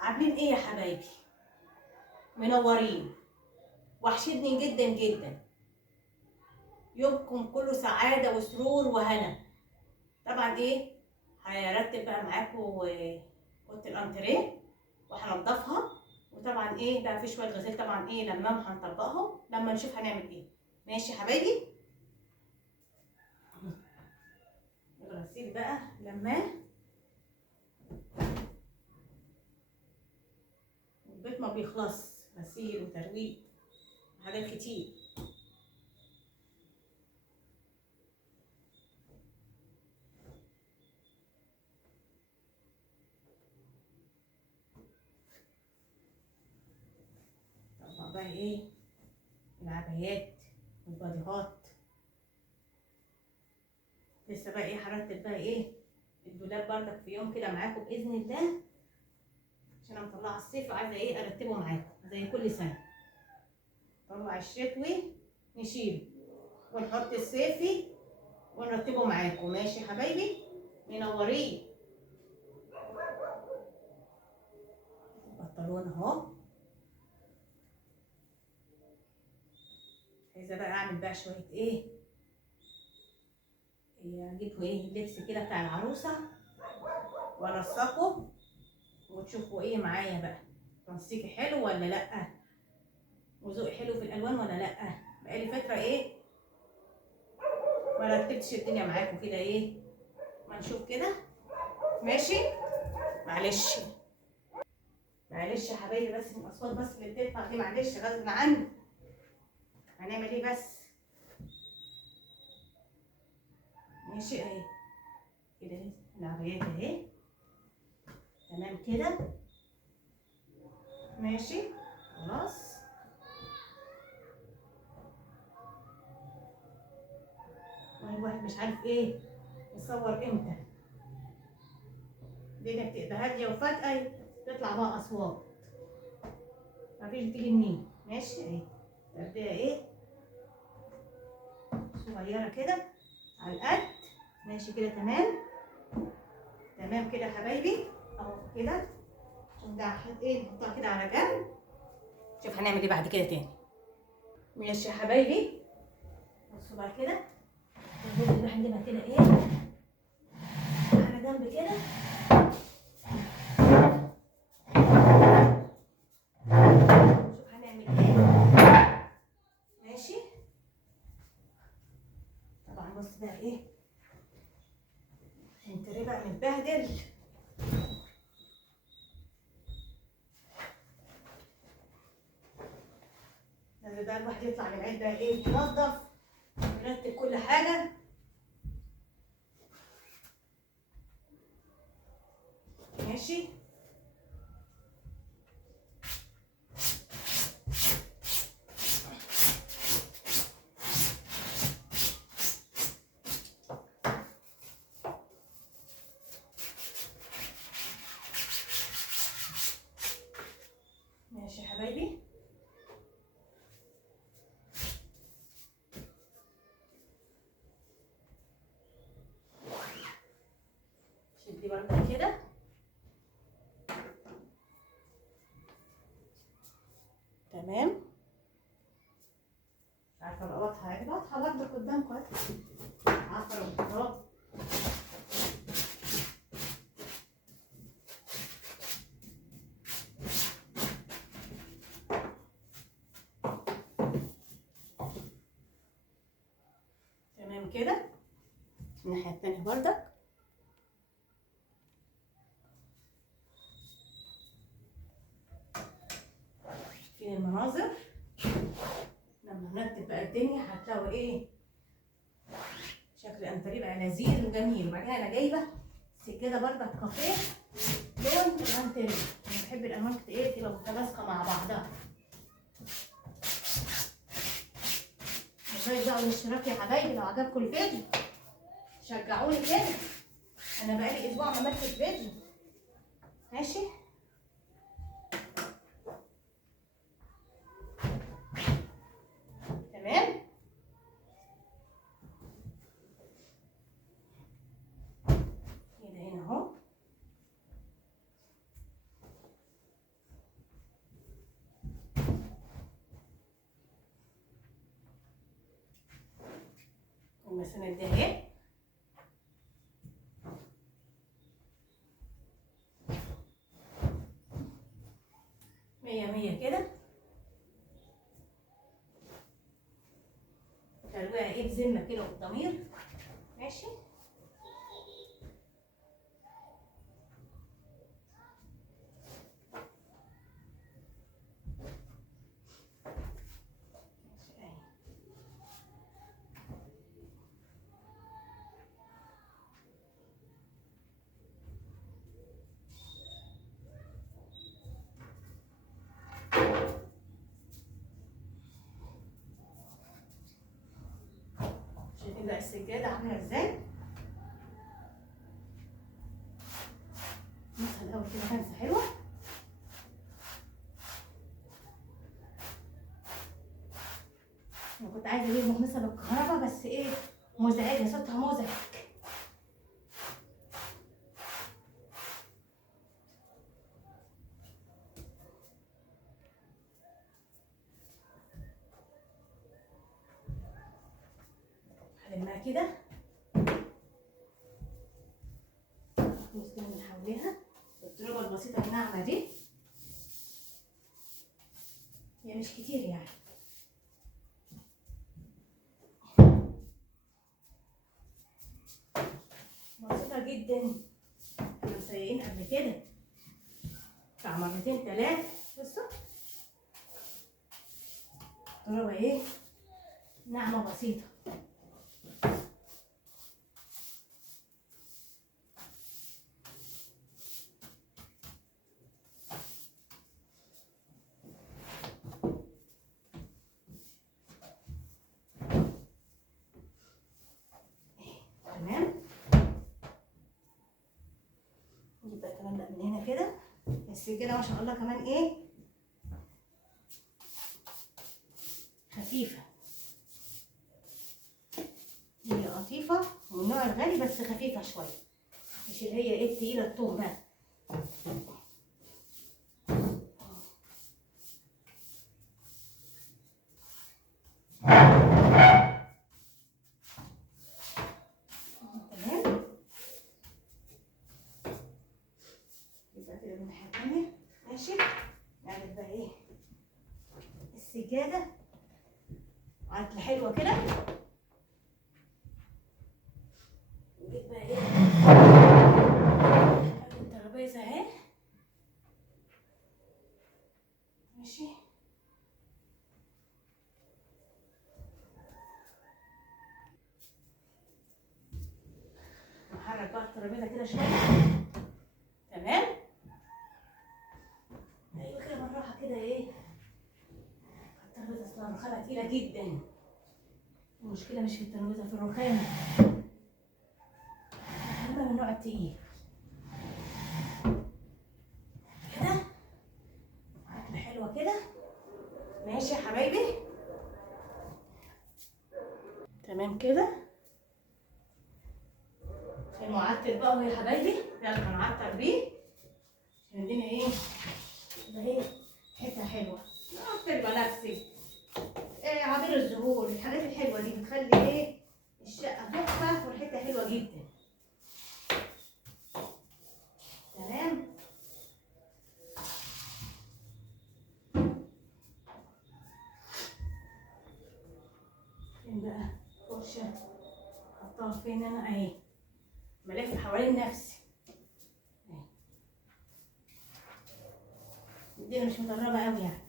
عاملين ايه يا حبايبي؟ منورين، وحشدني جدا جدا. يومكم كله سعادة وسرور وهنا. طبعا ايه، هرتب بقى معاكم اوضه الانتريه وهنضفها. وطبعا ايه بقى، في شويه غسيل طبعا ايه لما هنطبقهم لما نشوف هنعمل ايه. ماشي يا حبايبي؟ الغسيل بقى لما البيت ما بيخلص، غسيل وترويق حاجات كتير. طبق بقى ايه العبايات والباديهات. لسه بقى ايه هرتب بقى ايه الدولاب بردك في يوم كده معاكم باذن الله، عشان انا مطلعه الصيف وعايزه ايه ارتبه معاكم زي كل سنه. نطلع الشتوي نشيله ونحط الصيفي ونرتبه معاكم. ماشي يا حبايبي؟ منورين. البنطلون اهو. عايزه بقى اعمل بقى شويه ايه، اجيبوا ايه اللبس كده بتاع العروسه وانسقه وتشوفوا ايه معايا بقى، تنسيقي حلو ولا لا، وذوقي حلو في الالوان ولا لا. بقالي فتره ايه ما رتبتش الدنيا معاكم كده، ايه ما نشوف كده. ماشي؟ معلش معلش يا حبايبي، بس من الاصوات بس اللي بتطلع دي معلش غصب عني. هنعمل ايه بس؟ ماشي اهي كده اهي العبايات اهي. تمام كده. ماشي خلاص. الواحد مش عارف ايه يصور امتى، الدنيا بتبقى هاديه وفجاه تطلع بقى اصوات مفيش بتيجي منين. ماشي اهي تربيه ايه صغيره كده على القد. ماشي كده تمام. تمام كده يا حبايبي اهو كده. عشان ده ايه نحطها كده على جنب. شوف هنعمل ايه بعد كده تاني. ماشي يا حبايبي، بصوا بقى كده الجزء اللي هنجيبها كده ايه على جنب كده. شوف هنعمل ايه. ماشي طبعا. بص بقى ايه انت بقى متبهدل. لازم بقى الواحد يطلع من العيد بقى ايه ينظف يرتب كل حاجه. ماشي ماشي يا حبايبي. شيل دي برضه كده. تمام. مش عارفه بقى واضحه يعني، واضحه برضه قدامكم اهي. عفره والتراب. تمام كده. الناحيه التانيه برضك. فين المناظر؟ لما نرتب بقى الدنيا هتلاقوا ايه شكل الانتريه بقى لذيذ وجميل. وبعدين انا جايبه سجاده برضك كافيه لون الانتريه. انا بحب الالوان ايه تبقى متماسكه مع بعضها. اللايك بقى والاشتراك يا حبايبي لو عجبكم الفيديو. شجعوني كده، انا بقالي اسبوع ما عملتش فيديو. ماشي تمام. كده هنا اهو. السنة دي اهي. مية مية كده. ترويها ايه بذمة كده والضمير. ماشي. شايفين بقى السجادة عاملة ازاي؟ نمسح الأول كده همسة حلوة. أنا كنت عايزة أجيب مكنسة بالكهرباء بس إيه مزعجة، صوتها مزعج. هلمها كده خلاص كده بنحوليها بالترابة البسيطة الناعمة دي، هي مش كتير يعني. بسيطة جدا. احنا مسيقين قبل كده بتاع مرتين تلاتة. بصوا الترابة ايه ناعمة بسيطة. تمام. نجيب بقى كمان بقى من هنا كده. السجادة ما شاء الله كمان ايه خفيفة، هي قطيفة من النوع الغالي بس خفيفة شوية، مش اللي هي ايه التقيلة التوم بقى. تمام. يبقى كده من الناحية التانية. ماشي. نعمل بقى ايه السجادة عدلة حلوة كده. نجيب بقى ايه الترابيزة اهي. ماشي. نحرك بقى الترابيزة كده شوية. تمام. ايوه كده بالراحة كده ايه. الترابيزة اصلا رخامة تقيلة جدا. المشكلة مش في الترابيزة، في الرخامة. الرخامة من النوع التقيل. كده عدلة حلوة كده. ماشي يا حبايبي. تمام كده. المعطر بقى اهو يا حبايبي، يلا هنعطر بيه عشان الدنيا ايه يبقى ايه حته حلوه. نعطر بنفسي إيه عبير الزهور، الحاجات الحلوه دي بتخلي ايه الشقه تحفه والحته حلوه جدا. تمام. فين بقى فرشه احطها فين انا اهي، بلف حوالين نفسي. الدنيا مش مدربه قوي يعني.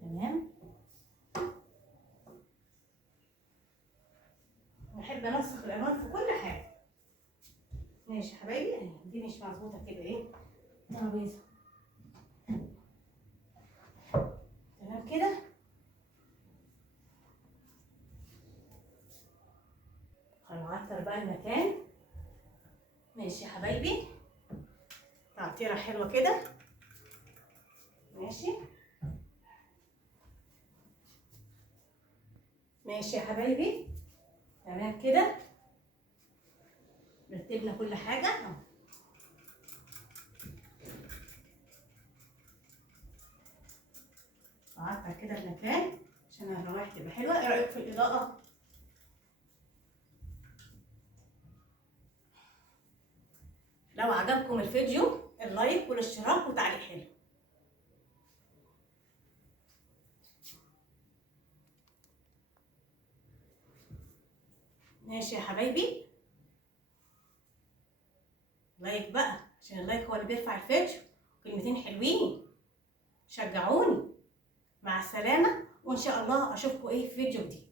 تمام. بحب انسق الالوان في كل حاجه. ماشي يا حبايبي اهي، دي مش مظبوطه كده ايه ترابيزه. تمام كده. هنعطر بقى المكان. ماشي يا حبايبي. تعطيره حلوه كده. ماشي. ماشي يا حبايبي. تمام كده. رتبنا كل حاجه اهو. قعدت كده المكان عشان الروايح تبقى حلوه. ايه رايك في الاضاءه؟ لو عجبكم الفيديو اللايك والاشتراك وتعليق حلو. ماشي يا حبايبي، لايك بقى عشان اللايك هو اللي بيرفع الفيديو. كلمتين حلوين شجعوني. مع السلامه، وان شاء الله اشوفكم ايه في فيديو جديد.